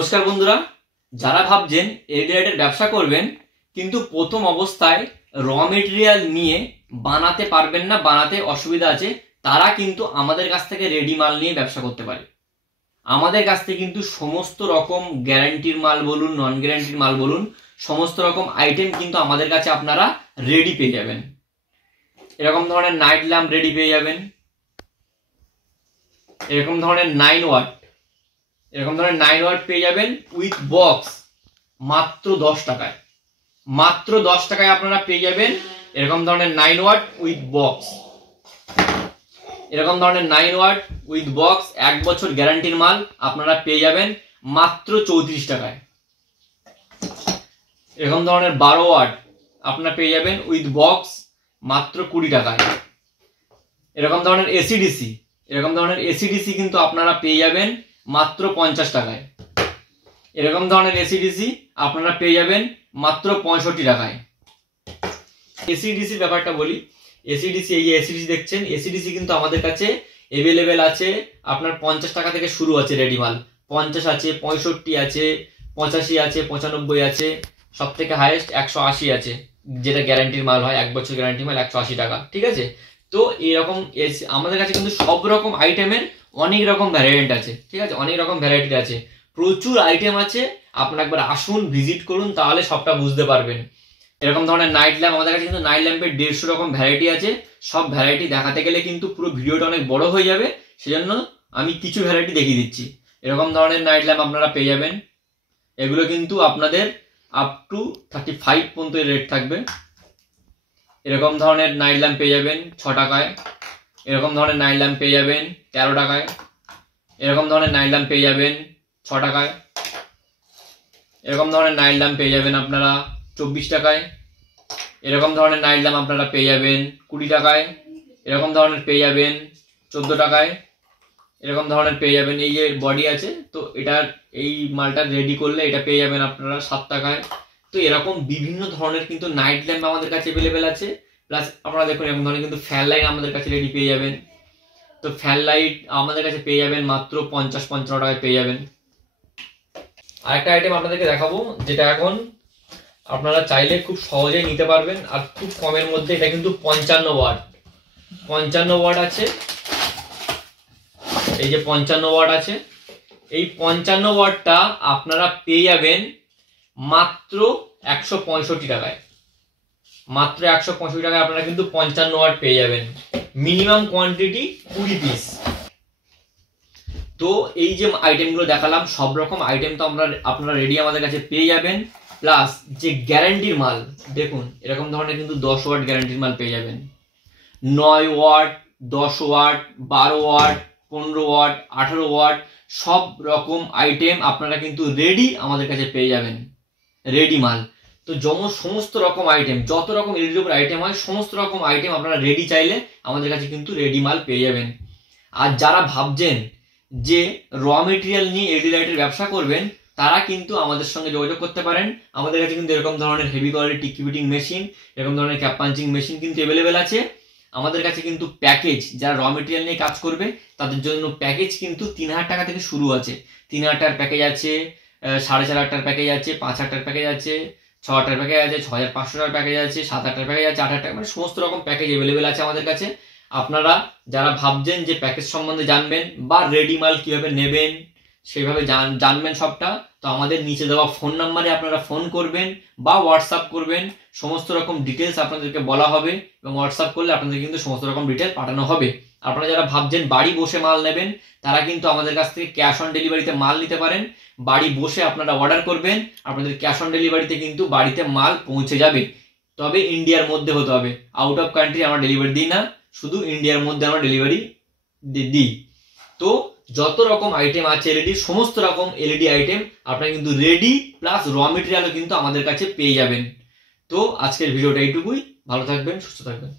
নমস্কার বন্ধুরা, যারা ভাবছেন এলইডি লাইটের ব্যবসা করবেন কিন্তু প্রথম অবস্থায় র মেটেরিয়াল নিয়ে বানাতে পারবেন না, বানাতে অসুবিধা আছে, তারা কিন্তু আমাদের কাছ থেকে রেডি মাল নিয়ে ব্যবসা করতে পারে। আমাদের কাছ থেকে কিন্তু সমস্ত রকম গ্যারান্টির মাল বলুন, নন গ্যারান্টির মাল বলুন, সমস্ত রকম আইটেম কিন্তু আমাদের কাছে আপনারা রেডি পেয়ে যাবেন। এরকম ধরনের নাইট ল্যাম্প রেডি পেয়ে যাবেন, এরকম ধরনের 9 ওয়াট, এরকম ধরনের 9 ওয়াট পেয়ে যাবেন উইথ বক্স মাত্র 10 টাকায়। মাত্র 10 টাকায় আপনারা পেয়ে যাবেন এরকম ধরনের 9 ওয়াট উইথ বক্স। এরকম ধরনের 9 ওয়াট উইথ বক্স 1 বছর গ্যারান্টির মাল আপনারা পেয়ে যাবেন মাত্র 34 টাকায়। এরকম ধরনের 12 ওয়াট আপনারা পেয়ে যাবেন উইথ বক্স মাত্র 20 টাকায়। এরকম ধরনের এসিডিসি, এরকম ধরনের এসিডিসি কিন্তু আপনারা পেয়ে যাবেন মাত্র 50 টাকায়। এরকম ধরনের এসিডিসি আপনারা পেয়ে যাবেন মাত্র 65 টাকায়। এসিডিসি ব্যাপারটা বলি, এসিডিসি, এই যে এসিডিসি দেখছেন, এসিডিসি কিন্তু আমাদের কাছে এভেলেবেল আছে। আপনার 50 টাকা থেকে শুরু আছে রেডি মাল, 50 আছে, 65 আছে, 85 আছে, 95 আছে, সব থেকে হাইয়েস্ট 180 আছে, যেটা গ্যারান্টির মাল হয়, 1 বছর গ্যারান্টি মাল 180 টাকা। ঠিক আছে, তো এরকম আমাদের কাছে কিন্তু সব রকম আইটেমের অনেক রকম ভ্যারিয়েন্ট আছে। ঠিক আছে, অনেক রকম ভ্যারাইটি আছে, প্রচুর আইটেম আছে। আপনারা একবার আসুন, ভিজিট করুন, তাহলে সবটা বুঝতে পারবেন। এরকম ধরনের নাইট ল্যাম্প আমাদের কাছে কিন্তু নাইট ল্যাম্পের 150 রকম ভ্যারাইটি আছে। সব ভ্যারাইটি দেখাতে গেলে কিন্তু পুরো ভিডিওটা অনেক বড় হয়ে যাবে, সেজন্য আমি কিছু ভ্যারাইটি দেখিয়ে দিচ্ছি। এরকম ধরনের নাইট ল্যাম্প আপনারা পেয়ে যাবেন, এগুলো কিন্তু আপনাদের আপ টু 35 পর্যন্ত রেট থাকবে। এরকম ধরনের নাইট ল্যাম্প পেয়ে যাবেন 6 টাকায়। এরকম ধরনের নাইট ল্যাম্প পেয়ে যাবেন 13 টাকায়। এরকম ধরনের নাইট ল্যাম্প পেয়ে যাবেন 6 টাকায়। এরকম ধরনের নাইট ল্যাম্প পেয়ে যাবেন আপনারা 24 টাকায়। এরকম ধরনের নাইট ল্যাম্প আপনারা পেয়ে যাবেন 20 টাকায়। এরকম ধরনের পেয়ে যাবেন 14 টাকায়। এরকম ধরনের পেয়ে যাবেন, এই যে বডি আছে, তো এটার এই মালটা রেডি করলে এটা পেয়ে যাবেন আপনারা 7 টাকায়। তো এরকম বিভিন্ন ধরনের কিন্তু নাইট ল্যাম্প আমাদের কাছে অ্যাভেলেবেল আছে। প্লাস আপনারা দেখুন, এরকম ধরনের কিন্তু ফ্যান লাইট আমাদের কাছে রেডি পেয়ে যাবেন। তো ফ্যান লাইট আমাদের কাছে পেয়ে যাবেন মাত্র 50-55 টাকায় পেয়ে যাবেন। আরেকটা আইটেম আপনাদেরকে দেখাবো, যেটা এখন আপনারা চাইলে খুব সহজেই নিতে পারবেন আর খুব কমের মধ্যে। এটা কিন্তু 55 ওয়াট, 55 ওয়াট আছে, এই যে 55 ওয়াট আছে। এই 55 ওয়াটটা আপনারা পেয়ে যাবেন মাত্র 165 টাকায়। মাত্র 165 টাকায় আপনারা কিন্তু 55 ওয়াট পেয়ে যাবেন। Minimum quantity 20 piece. তো এই যে আইটেমগুলো দেখালাম, সব রকম আইটেম তো আপনারা রেডি আমাদের কাছে পেয়ে যাবেন। প্লাস যে গ্যারান্টির মাল দেখুন, এরকম ধরনের কিন্তু 10 ওয়াট গ্যারান্টির মাল পেয়ে যাবেন, 9 watt, 10 watt, 12 watt, 15 watt, 18 watt, সব রকম আইটেম আপনারা কিন্তু রেডি আমাদের কাছে পেয়ে যাবেন, রেডি মাল। তো সমস্ত রকম আইটেম, যত রকম এলইডির উপর আইটেম হয়, সমস্ত রকম আইটেম আপনারা রেডি চাইলে আমাদের কাছে কিন্তু রেডি মাল পেয়ে যাবেন। আর যারা ভাবছেন যে র মেটেরিয়াল নিয়ে এলইডি লাইটের ব্যবসা করবেন, তারা কিন্তু আমাদের সঙ্গে যোগাযোগ করতে পারেন। আমাদের কাছে কিন্তু এরকম ধরনের heavy quality tick fitting machine, এরকম ধরনের ক্যাপ পাঞ্চিং মেশিন কিন্তু অ্যাভেলেবেল আছে। আমাদের কাছে কিন্তু প্যাকেজ, যারা র মেটেরিয়াল নিয়ে কাজ করবে তাদের জন্য প্যাকেজ কিন্তু 3000 টাকা থেকে শুরু আছে। 3000 টাকার প্যাকেজ আছে, 4500 টাকার প্যাকেজ আছে, 5000 টাকার প্যাকেজ আছে, 6000 টাকার প্যাকেজ আছে, 6500 টাকার প্যাকেজ আছে, 7000 টাকার প্যাকেজ আছে, 8000 টাকা, মানে সমস্ত রকম প্যাকেজ অ্যাভেলেবেল আছে আমাদের কাছে। আপনারা যারা ভাবছেন যে প্যাকেজ সম্বন্ধে জানবেন বা রেডি মাল কিভাবে নেবেন সেইভাবে জানবেন সবটা, তো আমাদের নিচে দেওয়া ফোন নাম্বারে আপনারা ফোন করবেন বা হোয়াটসঅ্যাপ করবেন। সমস্ত রকম ডিটেলস আপনাদেরকে বলা হবে এবং হোয়াটসঅ্যাপ করলে আপনাদের কিন্তু সমস্ত রকম ডিটেল পাঠানো হবে। আপনারা যারা ভাবছেন বাড়ি বসে মাল নেবেন, তারা কিন্তু আমাদের কাছ থেকে ক্যাশ অন ডেলিভারিতে মাল নিতে পারেন। বাড়ি বসে আপনারা অর্ডার করবেন, আপনাদের ক্যাশ অন ডেলিভারিতে কিন্তু বাড়িতে মাল পৌঁছে যাবে। তবে ইন্ডিয়ার মধ্যে হতে হবে, আউট অফ কান্ট্রি আমরা ডেলিভারি দিই না, শুধু ইন্ডিয়ার মধ্যে আমরা ডেলিভারি দিই। তো যত রকম আইটেম আছে এলইডি, সমস্ত রকম এলইডি আইটেম আপনারা কিন্তু রেডি প্লাস র মেটেরিয়ালও কিন্তু আমাদের কাছে পেয়ে যাবেন। তো আজকের ভিডিওটা এইটুকুই। ভালো থাকবেন, সুস্থ থাকবেন।